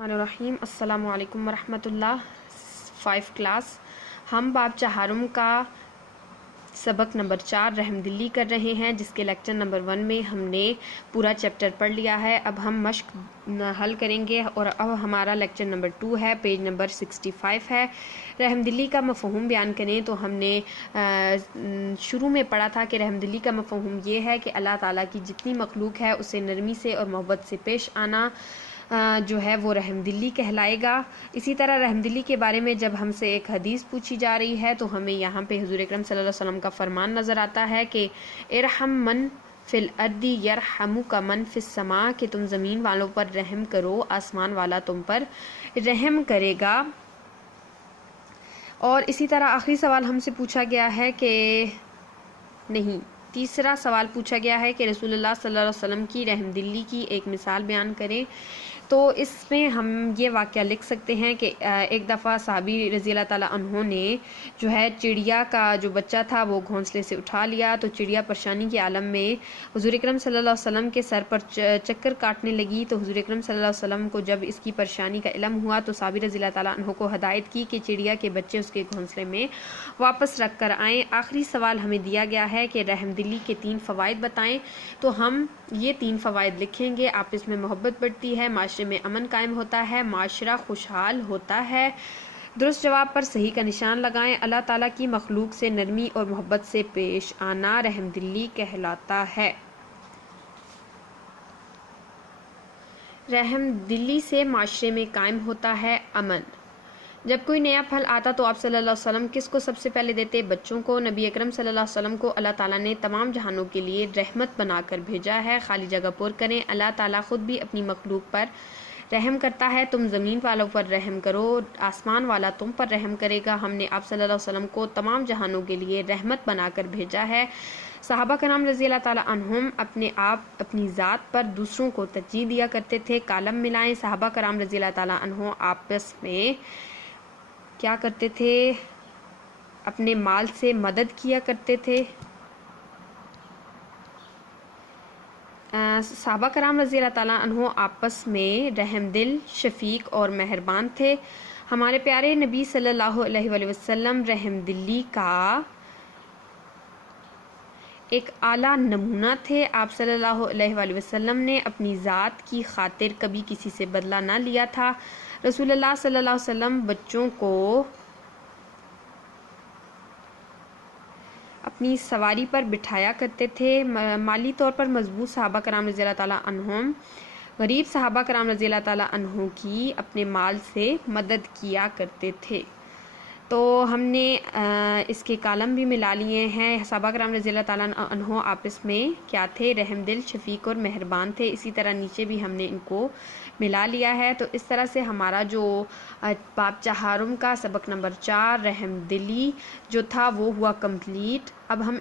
रहीम अस्सलाम वालेकुम वरहमतुल्लाह। 5 क्लास हम बाब चहारुम का सबक नंबर 4 रहमदिली कर रहे हैं, जिसके लेक्चर नंबर 1 में हमने पूरा चैप्टर पढ़ लिया है। अब हम मश्क हल करेंगे और अब हमारा लेक्चर नंबर 2 है, पेज नंबर 65 है। रहमदिली का मफ़हूम बयान करें तो हमने शुरू में पढ़ा था कि रहमदिली का मफ़हूम ये है कि अल्लाह ताला की जितनी मखलूक है उसे नरमी से और मोहब्बत से पेश आना जो है वो रहमदिली कहलाएगा। इसी तरह रहमदिली के बारे में जब हमसे एक हदीस पूछी जा रही है तो हमें यहाँ पे हुज़ूर अकरम सल्लल्लाहु अलैहि वसल्लम का फरमान नज़र आता है कि इरहम मन फिल अर्दी यरहमुका मन फिस समा, कि तुम ज़मीन वालों पर रहम करो, आसमान वाला तुम पर रहम करेगा। और इसी तरह आखिरी सवाल हमसे पूछा गया है कि नहीं, तीसरा सवाल पूछा गया है कि रसूलुल्लाह सल्लल्लाहु अलैहि वसल्लम की रहमदिली की एक मिसाल बयान करें। तो इसमें हम ये वाक़या लिख सकते हैं कि एक दफ़ा सहाबी रज़ी अल्लाह ताला अन्हों ने जो है चिड़िया का जो बच्चा था वो घोंसले से उठा लिया। तो चिड़िया परेशानी के आलम में हुज़ूर अकरम सल्लल्लाहु अलैहि वसल्लम के सर पर चक्कर काटने लगी। तो हुज़ूर अकरम सल्लल्लाहु अलैहि वसल्लम को जब इसकी परेशानी का इल्म हुआ तो सहाबी रज़ी अल्लाह ताला अन्हों को हदायत की कि चिड़िया के बच्चे उसके घोंसले में वापस रख कर आएँ। आखिरी सवाल हमें दिया गया है कि रहमदिली के 3 फ़वाइद बताएं। तो हम ये 3 फ़वाइद लिखेंगे। आपस में मोहब्बत बढ़ती है, माशरे में अमन कायम होता है, माशरा खुशहाल होता है। दुरुस्त जवाब पर सही का निशान लगाएं। अल्लाह ताला की मखलूक से नरमी और मोहब्बत से पेश आना रहमदिली कहलाता है। रहमदिली से माशरे में कायम होता है अमन। जब कोई नया फल आता तो आप सल्लल्लाहु अलैहि वसल्लम किसको सबसे पहले देते? बच्चों को। नबी अकरम सल्लल्लाहु अलैहि वसल्लम को अल्लाह ताला ने तमाम जहानों के लिए रहमत बनाकर भेजा है। खाली जगह पुर करें। अल्लाह ताला खुद भी अपनी मखलूक पर रहम करता है। तुम ज़मीन वालों पर रहम करो, आसमान वाला तुम पर रहम करेगा। हमने आप सल्लल्लाहु अलैहि वसल्लम को तमाम जहानों के लिए रहमत बनाकर भेजा है। सहाबा कराम रज़ी अल्लाह ताला अन्हुम अपने आप अपनी ज़ात पर दूसरों को तरजीह दिया करते थे। कालम मिलाएं। सहाबा कराम रज़ी अल्लाह ताला अन्हुम आपस में क्या करते थे? अपने माल से मदद किया करते थे। सहाबा कराम रज़ी अल्लाह ताला अन्हुम आपस में रहमदिल, शफीक और मेहरबान थे। हमारे प्यारे नबी सल्लल्लाहु अलैहि वसल्लम रहमदिली का एक आला नमूना थे। आप सल्लल्लाहु अलैहि वसल्लम ने अपनी ज़ात की खातिर कभी किसी से बदला ना लिया था। रसूलुल्लाह सल्लल्लाहु अलैहि वसल्लम बच्चों को अपनी सवारी पर बिठाया करते थे। माली तौर पर मजबूत सहाबा कराम रज़ी अल्लाह ताला अन्हुम गरीब सहाबा कराम रज़ी अल्लाह ताला अन्हुम की अपने माल से मदद किया करते थे। तो हमने इसके कालम भी मिला लिए हैं। सहाबा कराम रज़ी अल्लाह ताला अन्हुम आपस में क्या थे? रहमदिल, शफीक और मेहरबान थे। इसी तरह नीचे भी हमने इनको मिला लिया है। तो इस तरह से हमारा जो बाब चहारुम का सबक नंबर 4 रहमदिली जो था वो हुआ कंप्लीट। अब हम